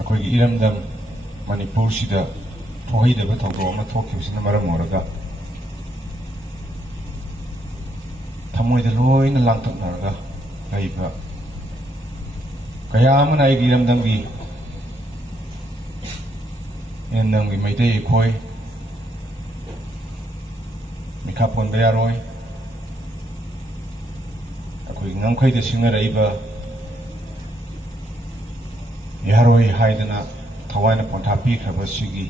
ꯑꯩꯈꯣꯏꯒꯤ ꯏꯔꯝꯗꯝ ꯃꯅꯤꯄꯨꯔꯁꯤꯗ ꯊꯣꯛꯍꯩꯗꯕ ꯊꯧꯗꯣꯛ ꯑꯃ ꯊꯣꯛꯈꯤꯕꯁꯤꯅ ꯃꯔꯝ ꯑꯣꯏꯔꯒ ꯊꯃꯣꯏꯗ ꯂꯣꯏꯅ ꯂꯥꯡꯇꯛꯅꯔꯒ ꯂꯩꯕ ꯀꯌꯥ ꯑꯃꯅ ꯑꯩꯒꯤ ꯏꯔꯝꯗꯝꯒꯤ ꯃꯩꯇꯩ ꯑꯩꯈꯣꯏ ꯃꯤꯈꯥ ꯄꯣꯟꯕ ꯌꯥꯔꯣꯏ, ꯑꯩꯈꯣꯏꯒꯤ ꯉꯝꯈꯩꯗ ꯁꯤꯡꯅꯔꯛꯏꯕ ꯌꯥꯔꯣꯏ ꯍꯥꯏꯗꯅ ꯊꯋꯥꯏꯅ ꯄꯣꯟꯊꯥ ꯄꯤꯈ꯭ꯔꯕ ꯁꯤꯒꯤ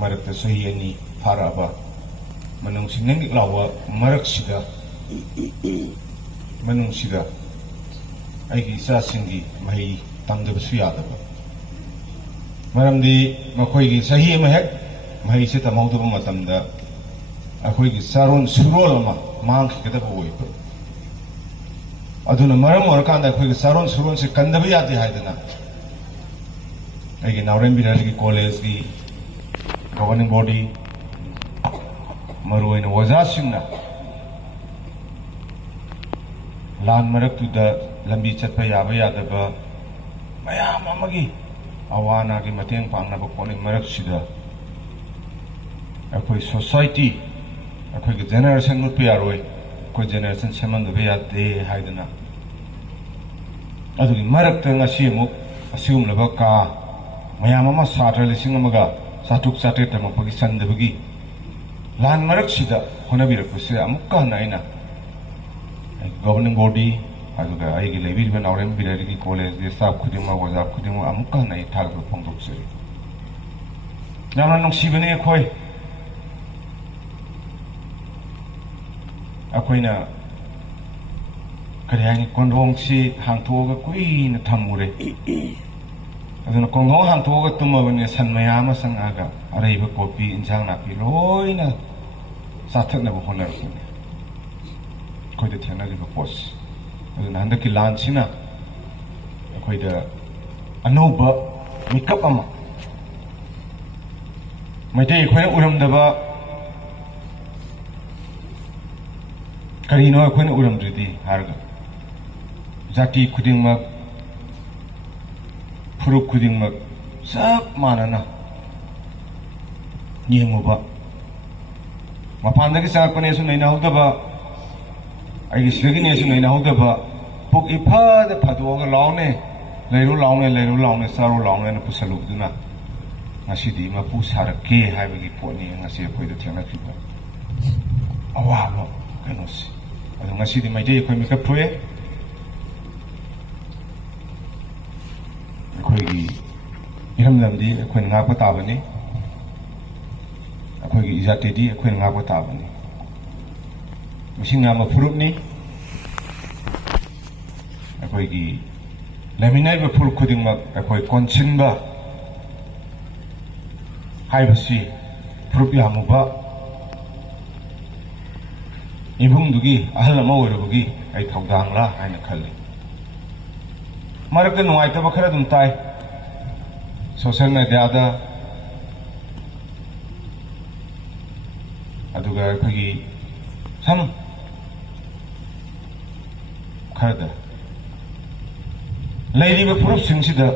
ꯃꯔꯛꯇ ꯆꯍꯤ 2 ꯐꯥꯔꯛꯑꯕ ꯃꯅꯨꯡꯁꯤ ꯅꯪꯒꯤꯛ ꯂꯥꯎꯕ ꯃꯔꯛꯁꯤꯗ ꯑꯩꯒꯤ ꯏꯆꯥꯁꯤꯡꯒꯤ ꯃꯍꯩ ꯇꯝꯗꯕꯁꯨ ꯌꯥꯗꯕ, ꯃꯔꯝꯗꯤ ꯃꯈꯣꯏꯒꯤ ꯆꯍꯤ ꯑꯃ ꯍꯦꯛ ꯃꯍꯩꯁꯦ ꯇꯝꯍꯧꯗꯕ ꯃꯇꯝꯗ ꯑꯩꯈꯣꯏꯒꯤ ꯆꯥꯔꯣꯟ ꯁꯨꯔꯣꯜ ꯑꯃ ꯃꯥꯡꯈꯤꯒꯗꯕ ꯑꯣꯏꯕ, ꯑꯗꯨꯅ ꯃꯔꯝ ꯑꯣꯏꯔꯀꯥꯟꯗ ꯑꯩꯈꯣꯏꯒꯤ ꯆꯥꯔꯣꯟ ꯁꯨꯔꯣꯟꯁꯦ ꯀꯟꯗꯕ ꯌꯥꯗꯦ ꯍꯥꯏꯗꯅ ꯑꯩꯒꯤ ꯅꯥꯎꯔꯦꯝ ꯕꯤꯔꯥꯔꯒꯤ ꯀꯣꯂꯦꯖꯀꯤ ꯒꯣꯕꯔꯅꯤꯡ ꯕꯣꯗꯤ ꯃꯔꯨꯑꯣꯏꯅ ꯑꯣꯖꯥꯁꯤꯡꯅ ꯂꯥꯟ ꯃꯔꯛꯇꯨꯗ ꯂꯝꯕꯤ ꯆꯠꯄ ꯌꯥꯕ ꯌꯥꯗꯕ ꯃꯌꯥꯝ ꯑꯃꯒꯤ ꯑꯋꯥ ꯑꯅꯥꯒꯤ ꯃꯇꯦꯡ ꯄꯥꯡꯅꯕ ꯈꯣꯠꯅꯕ ꯃꯔꯛꯁꯤꯗ ꯑꯩꯈꯣꯏ ꯁꯣꯁꯥꯏꯇꯤ, ꯑꯩꯈꯣꯏꯒꯤ ꯖꯦꯅꯦꯔꯦꯁꯟ ꯃꯨꯠꯄ ꯌꯥꯔꯣꯏ, ꯑꯩꯈꯣꯏ ꯖꯦꯅꯦꯔꯦꯁꯟ ꯁꯦꯝꯍꯟꯗꯕ ꯌꯥꯗꯦ ꯍꯥꯏꯗꯅ ꯑꯗꯨꯒꯤ ꯃꯔꯛꯇ ꯉꯁꯤ ꯑꯃꯨꯛ ꯑꯁꯤꯒꯨꯝꯂꯕ ꯀꯥ ꯃꯌꯥꯝ ꯑꯃ ꯁꯥꯇ꯭ꯔ 1,900 ꯇꯝꯃꯛꯄꯒꯤ ꯆꯟꯗꯕꯒꯤ ꯂꯥꯟ ꯃꯔꯛꯁꯤꯗ ꯍꯣꯠꯅꯕꯤꯔꯛꯄꯁꯦ ꯑꯃꯨꯛꯀ ꯍꯟꯅ ꯑꯩꯅ ꯒꯣꯕꯔꯅꯤꯡ ꯕꯣꯗꯤ ꯑꯗꯨꯒ ꯑꯩꯒꯤ ꯂꯩꯕꯤꯔꯤꯕ ꯅꯥꯎꯔꯦꯝ ꯕꯤꯔꯥꯔꯒꯤ ꯀꯣꯂꯦꯖꯀꯤ ꯁ꯭ꯇꯥꯐ ꯈꯨꯗꯤꯡꯃꯛ, ꯑꯣꯖꯥ ꯈꯨꯗꯤꯡꯃꯛ ꯑꯃꯨꯛꯀ ꯍꯟꯅ ꯑꯩ ꯊꯥꯒꯠꯄ ꯐꯣꯡꯗꯣꯛꯆꯔꯤ꯫ ꯌꯥꯝꯅ ꯅꯨꯡꯁꯤꯕꯅꯤ ꯑꯩꯈꯣꯏꯅ ꯀꯔꯤ ꯍꯥꯏꯅꯤ, ꯀꯣꯟꯗꯣꯡꯁꯤ ꯍꯥꯡꯇꯣꯛꯑꯒ ꯀꯨꯏꯅ ꯊꯝꯃꯨꯔꯦ, ꯑꯗꯨꯅ ꯀꯣꯟꯗꯣꯡ ꯍꯥꯡꯇꯣꯛꯑꯒ ꯇꯨꯝꯃꯕꯅꯤꯅ ꯁꯟ ꯃꯌꯥꯝ ꯑꯃ ꯆꯪꯉꯛꯑꯒ ꯑꯔꯩꯕ ꯀꯣꯕꯤ, ꯏꯟꯖꯥꯡ ꯅꯥꯄꯤ ꯂꯣꯏꯅ ꯆꯥꯊꯠꯅꯕ ꯍꯣꯠꯅꯔꯛꯄꯅꯤ ꯑꯩꯈꯣꯏꯗ ꯊꯦꯡꯅꯔꯤꯕ ꯄꯣꯠꯁꯤ꯫ ꯑꯗꯨꯅ ꯍꯟꯗꯛꯀꯤ ꯂꯥꯟꯁꯤꯅ ꯑꯩꯈꯣꯏꯗ ꯑꯅꯧꯕ ꯃꯤꯀꯞ ꯑꯃ, ꯃꯩꯇꯩ ꯑꯩꯈꯣꯏꯅ ꯎꯔꯝꯗꯕ ꯀꯔꯤꯅꯣ ꯑꯩꯈꯣꯏꯅ ꯎꯔꯝꯗ꯭ꯔꯤꯗꯤ ꯍꯥꯏꯔꯒ ꯖꯥꯇꯤ ꯈꯨꯗꯤꯡꯃꯛ, ꯐꯨꯔꯨꯞ ꯈꯨꯗꯤꯡꯃꯛ ꯆꯞ ꯃꯥꯟꯅꯅ ꯌꯦꯡꯉꯨꯕ, ꯃꯄꯥꯟꯗꯒꯤ ꯆꯪꯉꯛꯄꯅꯦꯁꯨ ꯅꯩꯅꯍꯧꯗꯕ, ꯑꯩꯒꯤ ꯁꯤꯗꯒꯤꯅꯦꯁꯨ ꯅꯩꯅꯍꯧꯗꯕ, ꯄꯨꯛ ꯏꯐꯗ ꯐꯥꯗꯣꯛꯑꯒ ꯂꯥꯎꯅꯦ, ꯂꯩꯔꯨ ꯂꯥꯎꯅꯦ, ꯆꯥꯔꯨ ꯂꯥꯎꯅꯦꯅ ꯄꯨꯁꯜꯂꯨꯕꯗꯨꯅ ꯉꯁꯤꯗꯤ ꯃꯄꯨ ꯁꯥꯔꯛꯀꯦ ꯍꯥꯏꯕꯒꯤ ꯄꯣꯠꯅꯤ ꯉꯁꯤ ꯑꯩꯈꯣꯏꯗ ꯊꯦꯡꯅꯈꯤꯕ ꯑꯋꯥꯕ ꯀꯩꯅꯣꯁꯤ꯫ ꯑꯗꯣ ꯉꯁꯤꯗꯤ ꯃꯩꯇꯩ ꯑꯩꯈꯣꯏ ꯃꯤꯀꯞ ꯊꯣꯛꯑꯦ, ꯑꯩꯈꯣꯏꯒꯤ ꯏꯔꯝꯗꯝꯗꯤ ꯑꯩꯈꯣꯏꯅ ꯉꯥꯛꯄ ꯇꯥꯕꯅꯤ, ꯑꯩꯈꯣꯏꯒꯤ ꯏꯖꯥꯇꯤꯗꯤ ꯑꯩꯈꯣꯏꯅ ꯉꯥꯛꯄ ꯇꯥꯕꯅꯤ, ꯃꯁꯤꯡ ꯌꯥꯝꯕ ꯐꯨꯔꯨꯞꯅꯤ, ꯑꯩꯈꯣꯏꯒꯤ ꯂꯩꯃꯤꯟꯅꯔꯤꯕ ꯐꯨꯔꯨꯞ ꯈꯨꯗꯤꯡꯃꯛ ꯑꯩꯈꯣꯏ ꯀꯣꯟꯁꯤꯟꯕ ꯍꯥꯏꯕꯁꯤ ꯐꯨꯔꯨꯞ ꯌꯥꯝꯃꯨꯕ ꯏꯃꯨꯡꯗꯨꯒꯤ ꯑꯍꯜ ꯑꯃ ꯑꯣꯏꯔꯨꯕꯒꯤ ꯑꯩ ꯊꯧꯗꯥꯡꯂꯥ ꯍꯥꯏꯅ ꯈꯜꯂꯤ꯫ ꯃꯔꯛꯇ ꯅꯨꯡꯉꯥꯏꯇꯕ ꯈꯔ ꯑꯗꯨꯝ ꯇꯥꯏ ꯁꯣꯁꯤꯌꯦꯜ ꯃꯦꯗꯤꯌꯥꯗ, ꯑꯗꯨꯒ ꯑꯩꯈꯣꯏꯒꯤ ꯁꯝ ꯈꯔꯗ ꯂꯩꯔꯤꯕ ꯐꯨꯔꯨꯞꯁꯤꯡꯁꯤꯗ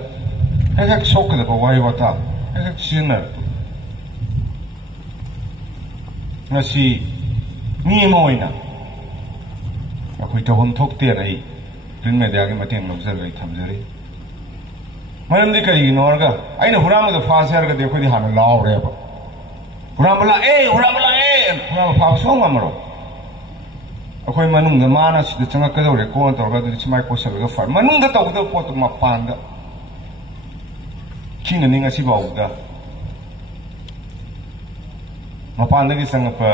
ꯍꯦꯛ ꯁꯣꯛꯀꯗꯕ ꯋꯥꯍꯩ ꯋꯥꯇꯥ ꯍꯦꯛ ꯁꯤꯖꯤꯟꯅꯔꯛꯄ, ꯉꯁꯤ ꯃꯤ ꯑꯃ ꯑꯣꯏꯅ ꯑꯩꯈꯣꯏ ꯇꯧꯐꯝ ꯊꯣꯛꯇꯦꯅ ꯑꯩ ꯄ꯭ꯔꯤꯟꯠ ꯃꯦꯗꯤꯌꯥꯒꯤ ꯃꯇꯦꯡ ꯂꯧꯖꯔꯒ ꯑꯩ ꯊꯝꯖꯔꯤ꯫ ꯃꯔꯝꯗꯤ ꯀꯔꯤꯒꯤꯅꯣ ꯍꯥꯏꯔꯒ ꯑꯩꯅ ꯍꯨꯔꯥꯟꯕꯗ ꯐꯥꯁꯦ ꯍꯥꯏꯔꯒꯗꯤ ꯑꯩꯈꯣꯏꯗꯤ ꯍꯥꯟꯅ ꯂꯥꯎꯔꯦꯕ, ꯍꯨꯔꯥꯟꯕ ꯂꯥꯛꯑꯦ, ꯍꯨꯔꯥꯟꯕ ꯐꯥꯕ ꯁꯨꯡ ꯉꯝꯃꯔꯣꯏ꯫ ꯑꯩꯈꯣꯏ ꯃꯅꯨꯡꯗ ꯃꯥꯅ ꯁꯤꯗ ꯆꯪꯉꯛꯀꯗꯧꯔꯦ ꯀꯣꯟ ꯇꯧꯔꯒ ꯑꯗꯨꯗꯤ ꯁꯨꯃꯥꯏ ꯀꯣꯏꯁꯜꯂꯒ ꯐꯔꯦ, ꯃꯅꯨꯡꯗ ꯇꯧꯒꯗꯕ ꯄꯣꯠꯇꯣ ꯃꯄꯥꯟꯗ ꯁꯤꯅꯅꯤ ꯉꯁꯤ ꯐꯥꯎꯕꯗ ꯃꯄꯥꯟꯗꯒꯤ ꯆꯪꯉꯛꯄ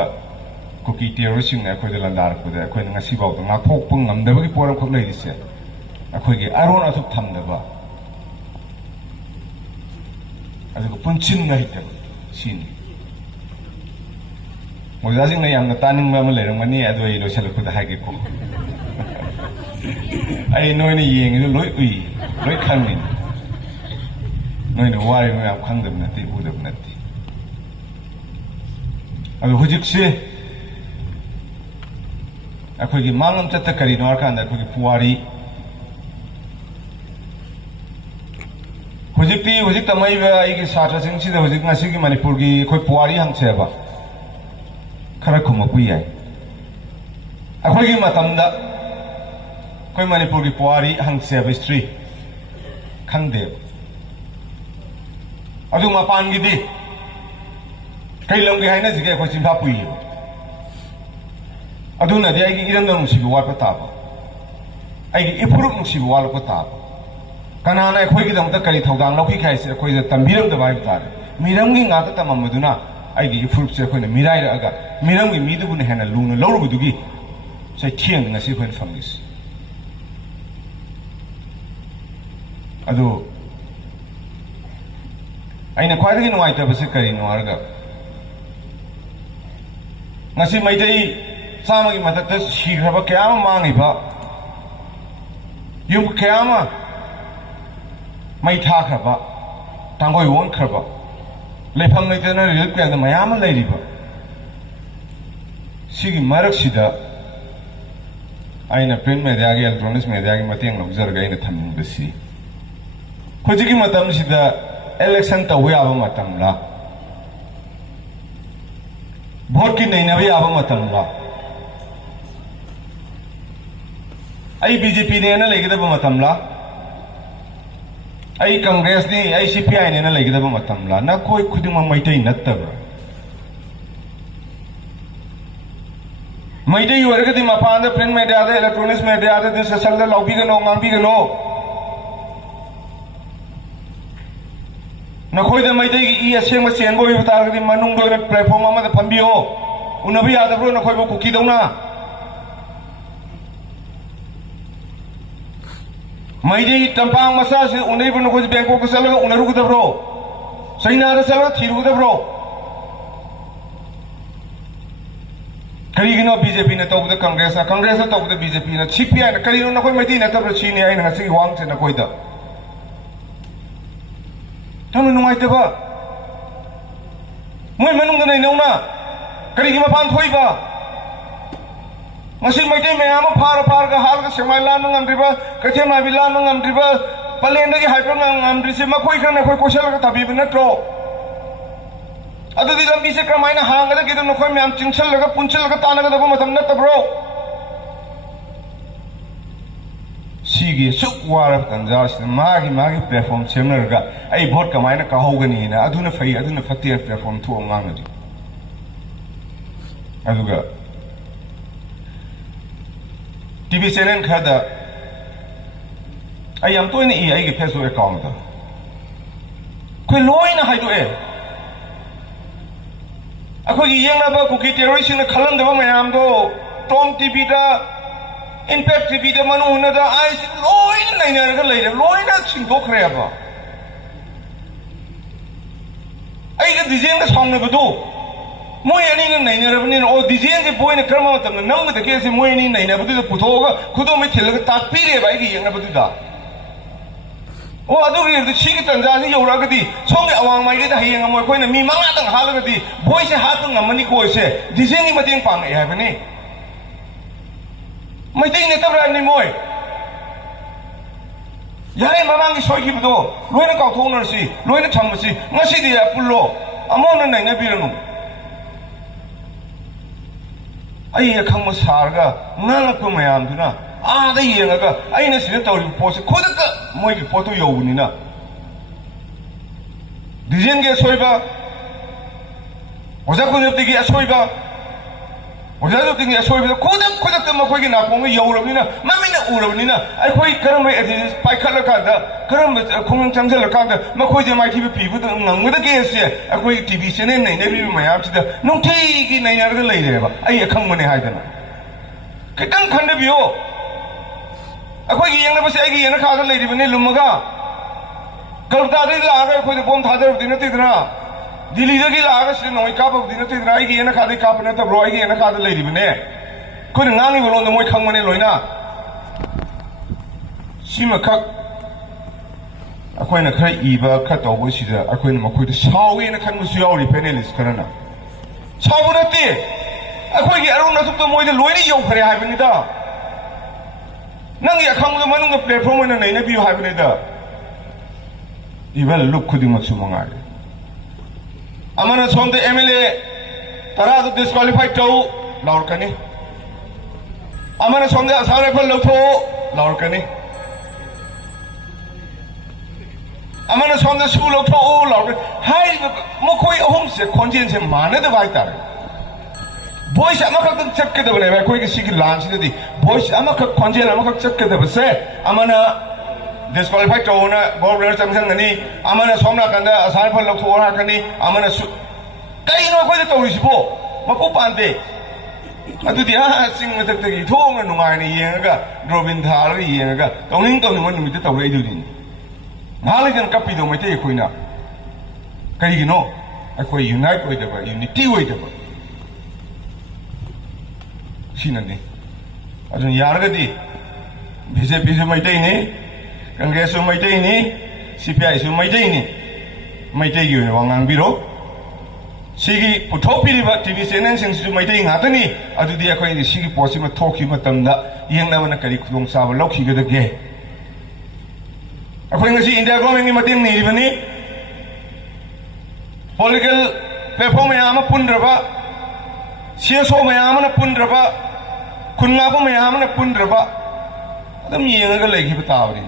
ꯀꯨꯀꯤ ꯇꯦꯔꯣꯔꯤꯁꯁꯤꯡꯅ ꯑꯩꯈꯣꯏꯗ ꯂꯥꯟꯗꯥꯔꯛꯄꯗ ꯑꯩꯈꯣꯏꯅ ꯉꯁꯤ ꯐꯥꯎꯗ ꯉꯥꯛꯊꯣꯛꯄ ꯉꯝꯗꯕꯒꯤ ꯄꯣꯠ ꯑꯃꯈꯛ ꯂꯩꯔꯤꯁꯦ ꯑꯩꯈꯣꯏꯒꯤ ꯑꯔꯣꯟ ꯑꯊꯨꯞ ꯊꯝꯗꯕ, ꯑꯗꯨꯒ ꯄꯨꯟꯁꯤꯟꯕ ꯍꯩꯇꯕ, ꯁꯤꯅꯤ꯫ ꯑꯣꯖꯥꯁꯤꯡꯅ ꯌꯥꯝꯅ ꯇꯥꯅꯤꯡꯕ ꯑꯃ ꯂꯩꯔꯝꯒꯅꯤ, ꯑꯗꯨ ꯑꯩ ꯂꯣꯏꯁꯤꯜꯂꯛꯄꯗ ꯍꯥꯏꯒꯦꯀꯣ꯫ ꯑꯩ ꯅꯣꯏꯅ ꯌꯦꯡꯉꯤꯗꯣ ꯂꯣꯏ ꯎꯏ, ꯂꯣꯏ ꯈꯪꯉꯤ, ꯅꯣꯏꯅ ꯋꯥꯔꯤꯕ ꯃꯌꯥꯝ ꯈꯪꯗꯕ ꯅꯠꯇꯦ, ꯎꯗꯕ ꯅꯠꯇꯦ꯫ ꯑꯗꯣ ꯍꯧꯖꯤꯛꯁꯦ ꯑꯩꯈꯣꯏꯒꯤ ꯃꯥꯡꯂꯝꯆꯠꯇ ꯀꯔꯤꯅꯣ ꯍꯥꯏꯔꯀꯥꯟꯗ ꯑꯩꯈꯣꯏꯒꯤ ꯄꯨꯋꯥꯔꯤ, Hojik tamai ba ai ki satra sing si da hojik ngasi ki Manipur ki khoi puari hang che ba khara khuma pu yai akhoi ki matam da khoi Manipur ki puari hang che ba history khang de adu ma pan gi di kai lam gi haina jige khoi chimpa pu yi adu na de ai ki iram da nung si bi wa pa ta ba ai ki ipuruk nung si bi wa lo pa ta ba Kanana khoi ki dam ta kari thodang lokhi khai se khoi da tambiram da bai ta miram gi nga ta tamam maduna ai gi fruit se khoi na mirai ra aga miram gi mi du ne hena lu na lo ru du gi sai thieng nga si khoi fam gis adu ai na khwai da gi nuai ta ba se kari no arga ngasi mai dai sama gi matak ta shi khaba kya ma mangi ba yum kya ma Mai tha khaba tangoi won khaba lephang nei tena ril kya da mayam lai ri ba sigi marak sida aina print media gi electronics media gi mateng lobjar ga ina thamning da si khojigi matam sida election ta wi aba matam la vote ki nei na wi aba matam la ai BJP ne na legi da matam la ai Congress ni ai CPI ne na legi da matam la na koi khuding ma maitai nattabra maitai warga di mapan da print media da electronics media da social da lobby ga no ngambi ga no na khoi da maitai gi i aseng ma chen bo yu ta ga di manung do na platform ma da phambi ho unabi ya da bro na khoi bo kuki dona Maidi tampang masa se unai pun kau Bangkok ke salah unaru kita bro, China ada salah thiru kita bro. Kali gino BJP na tahu kita Congress na tahu kita BJP na CPI na kali na kau maidi na tahu China ai na ngasih wang se na kau ida. Tahu nungai teba, mui menung tu nai nuna, kali gima pan thoi ba. Masih macam mana par ke hal ke semai lan ngam riba, kecil nabi lan ngam riba, paling lagi hyper ngam riba, makoi kan nakoi kosel ke tapi benar tro. Ado di dalam bisa keramai na hang ada kita nakoi miam cincel lega puncel lega tanah ke dapat macam net bro. Sigi suk war kanjas magi platform seminar lega, ai vote kamai na kahau gani na, adu na fai adu na fatir platform tu orang ngam ni. Adu ga. TV channel kada ayam tu ini ai ke Facebook account da koi loi na hai tu akoi gi yang na ba ku ki terrorist na khalam da ba mayam do Tom TV da Impact TV da manu na da ai loi na nai na ga lai da loi na ching do khre ba ai ga design ga song na ba do Moi ani na nai na rabni na o design ke boy na karma tam na nang da ke se moi ani nai na bu da putho ga khudo me thil ga tak pi re bai gi yang na bu da o adu ri da chi ki tan ja ni yo ra ga di song ga awang mai ga da hayang amoi khoi na mi mang dang ha la ga di boy se ha tu ngam ni ko se design ni mateng pang ai ha ba ni mai ting ne tab ra ni moi yai mamang gi soi ki bu do loi na kaw thong na si loi na cham si ngasi di ya pullo amo na nai na bi ra nu ai khang ma sar ga nang ko mayam duna a da yeng ga ai na sin taw po se khod ka moi ki po to yo ni na dijen ge soiba oja ko ne tigi soiba oja do tigi soiba khod ta ma khoi ki na ko ngi yo ro ni na ma mi na u ro ni na ai khoi karam mai adi pai khat la ka da karam khong chang jal ka da ma khoi je mai tv pi bu da ngang da ge se ai khoi tv channel nei ne bi mayam chi da nong thei ki nei na ga lai re ba ai khang ma ne hai da na kitang khand bi yo ai gi yang na ba se ai gi yang na kha ga lai ri ba ne lum ga kalta de la ga khoi de bom tha da di na ti da Dili da gi la ga se noi ka ba di na ti da ai gi yang na kha de ka pa na ta bro ai gi yang na kha da lai ri ba ne khoi na ngang ni ba lo na moi khang ma ne loi na Sima kak akwai na kai iba ka tawo shi da akwai na makoi da shawi na kan musu yauri panelist karana shawu na te akwai gi arun na suk to moi da loi ni yau khare ha bin da nang ya khang da manung da platform na nei na biu ha bin da even look खुदी मत सुमंगार अमन सोमते MLA तरा तो disqualified तो लौरकनी अमन सोमते Assam rifle लौथो लौरकनी अमन सोमते सू लौथो लौरकनी हाय मखोई अहुम से खोंजेन से माने दे by तारे voice amakak check the bane ko ki sigi launch di voice amakak konjel amakak check the base amana disqualified to na governor chamsang ni amana somna kanda asal phal lok thora kani amana kai no ko to risibo mapu pande adu dia sing matak gi thong na nungai ni yenga robin thar yenga tongning tong mon mi to rei du ni ngali kan kapi do mai te khoina kai gi no akoi unite with the unity with the 시는네 아주 야르가디 BJP도 마이테이니 congress도 마이테이니 CPI도 마이테이니 마이테이기 왕강비로 시기 부토피리바 TV CNN 생수도 마이테이 하더니 아주디 아코이 시기 보시면 토키 마tamda 이행나면 그리 구동사업 럭히게되게 아코이 ngasi 인디아 government 마팅 니리바니 political platform 야마 pundraba CSO mayamana pundraba kungabu mayamana pundraba adam yenga legi batawri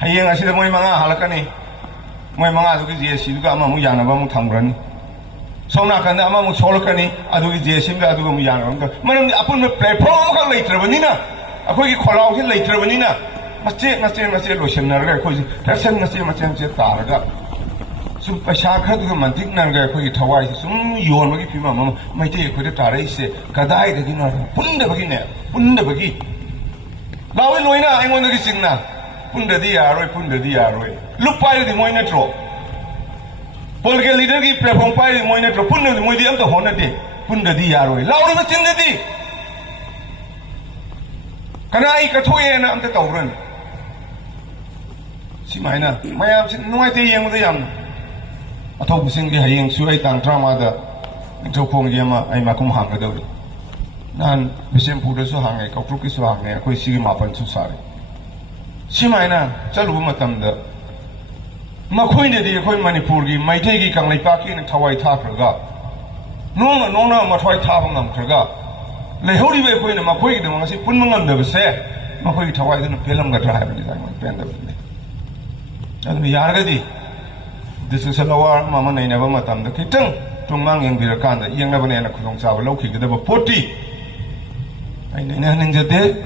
hayeng asida moi manga halakani moi manga du gi jesi du ama mu yana ba mu thamgrani sona kanda ama mu solkani adu gi jesi ga adu mu yana ba manam apun me platform ka leitrabani na akoi gi kholau hin leitrabani na mache lo shennar ga khoi tasan mache taraga sum pashakha du mantik nan ga khoi thawai sum yon ma gi phima ma mai te khoi ta rai se kadai da gi na punda bagi lawi loina ai ngon gi singna punda di yaroi lupai di moina tro political leader gi platform pai di moina tro punda di moi di am to hona de punda di yaroi lawi ma chin di kana ai ka thoye na am ta tawran si mai na mayam sin noi te yeng da yam अथों सिंह हयें सुई तांग ट्रामादा जोखों येमा आई माकुम हांगदो नान बिसेमपुरसु हांगे कौक्रुकिसु हांगे अखोई सिगी मापनसु सारे सिमाइना चलुब मतमदा मखोइनेदि अखोई मणिपुर गी मैथै गी कांगलैपाकी न थवाई थाख्रगा नोंना मथवाई थाब ngamख्रगा लेहौरिबे अखोइना मखोइ गी दमंगसि पुनम ngamदबसे मखोइ गी थवाई दन पेलमगद्रा हाइबनि जाय पेंदबनि अदु यारगदि This is a lower mama never matam the kitten, Tumang and Virakanda, young never and a Kudong Sava Loki, the 40. I ninja day.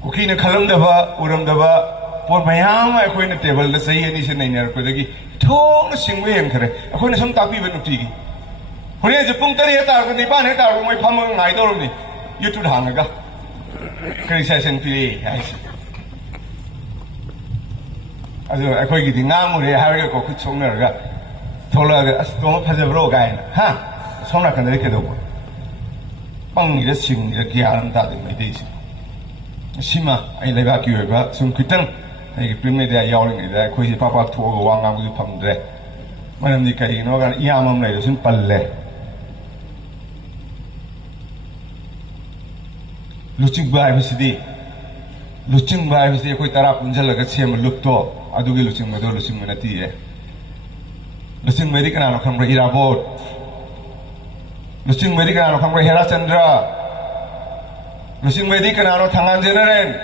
Cooking a Kalamdava, Uramdava, for my arm, I went a table, the say anything in your pedagi, Tong sing way and correct. I went some tapi with Tigi. When is a Puntareta, when they ban it out of my palm, I told me, you should hang a guy. Crisis and play, I said. 아주 거기 기 나무에 하루가 그 총ner가 돌아가 너무 파져버려 가야 하 손나 간다 이렇게 되고 빵이래 싱 이렇게 하는 다들 ไม่ได้สิ심아 아이 내가 기회가 좀 그땐 이 프리미어에 야오링이다 거기 파파 투어가 왕하고 밤데 만남니 까지 너가 이야맘 내려 좀 빨래 루칭 바이브스디 루칭 바이브스디 거기 따라 분절라가 세면 룩도 adugi lucing menati ye lucing medi kana kham ra irabot lucing medi kana kham ra hera chandra lucing medi kana thangan jeneren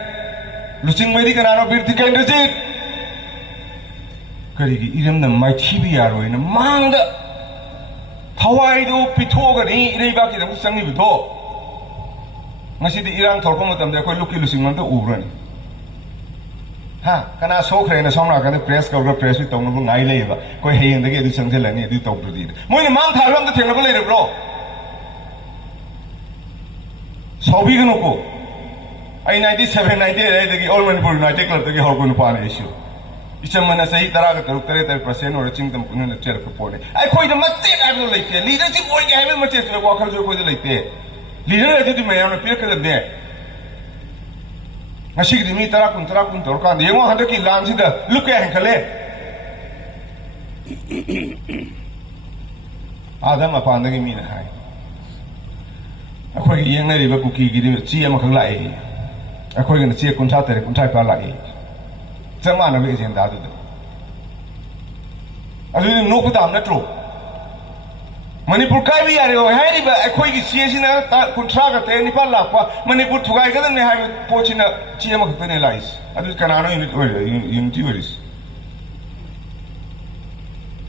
lucing medi kana birthi kendrijit karigi iram na mai thibi yaroi na mangda thawai do pitogani ireiba ki dam sangi bido ngasi di irang thorko matam de koi luki lucing man to urani ha kana so khre na somna kana press ka press with tong no ngai lei ba koi heyeng de ge du sang jela ni du tong du di moi ni mang tha ram de theng lo le bro sobi gno ko ai 97 98 de ge all manipur united club de ge hor ko nu pa ne issue isam mana sahi tara ka taru 33% or ching tam pun na cher ko pone ai koi de matte ka lo le te leadership oi ge hai matte so ko khal jo ko de le te leader de me ya na pir ka de ngasi di mi tara kun tor kan yengo handa ki lam sida luke han khale adam apan da gi mi na hai akhoi gi yeng na ri ba ku ki gi di chi ama khang lai ꯑꯩꯈꯣꯏꯒꯤꯅ ꯆꯦ 53 54 ꯂꯥꯛꯏ ꯆꯞ ꯃꯥꯟꯅꯕ ꯑꯦꯖꯦꯟꯗꯥꯗꯨꯗ ꯑꯗꯨꯗꯤ ꯅꯣꯛꯄ ꯇꯥꯕ ꯅꯠꯇ꯭ꯔꯣ ꯃꯅꯤꯄꯨꯔ ꯀꯥꯏꯕ ꯌꯥꯔꯦ ꯍꯥꯏꯔꯤꯕ ꯑꯩꯈꯣꯏꯒꯤ ꯆꯦꯁꯤꯅ 53 ꯂꯥꯛꯄ ꯃꯅꯤꯄꯨꯔ ꯊꯨꯒꯥꯏꯒꯗꯕꯅꯦ ꯍꯥꯏꯕ ꯄꯣꯠꯁꯤꯅ ꯆꯦ ꯑꯃꯈꯛꯇꯅꯦ ꯂꯥꯛꯏꯁꯦ ꯑꯗꯨ ꯀꯅꯥꯅꯣ ꯌꯨꯅꯤꯇꯤ ꯑꯣꯏꯔꯤꯁꯦ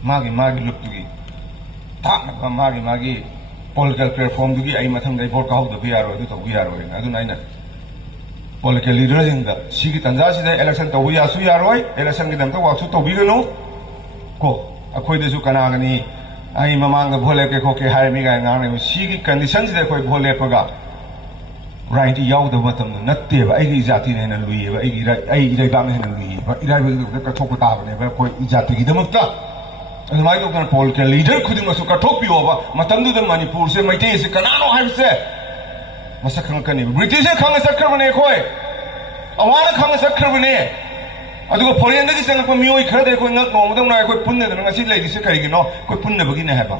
मागी लुक्तुगी ताकनबा मागी पॉलिटिकल प्लेटफॉर्म दुगी आई मथंग दai vote काउ दबि यारो अदु तबि यारो अदु Naina political leader jinga sigi tanja sida election तबि यासु यारोय election gi damta waksu तबि गनो को अखोय देसु कना गनी आई ममांग भोले के खोके हाय मी गाय ngang sigi condition sida अखोय भोले पगा right याउ द मतम नत्ते बा आई जाति ने न लुई बा आई इराय बांग ने लुई बा इराय बा का थोक ताबने बा कोई जाति gi दमक्ता अदुमाय तो political leader खुदिंगसु कठोपियोबा मतंदुद मणिपुर से मैते से कनानो हाइबसे मसक खंगकनी ब्रिटिश खंग सकरबने खोय अवार खंग सकरबने अदुगो फॉरेन दगी संगप मियोय खरदे खोय ngak नोमदंग नाय खोय पुन्ने दन ngasi लेदिसे करिगिनो खोय पुन्ने बगिने हाबा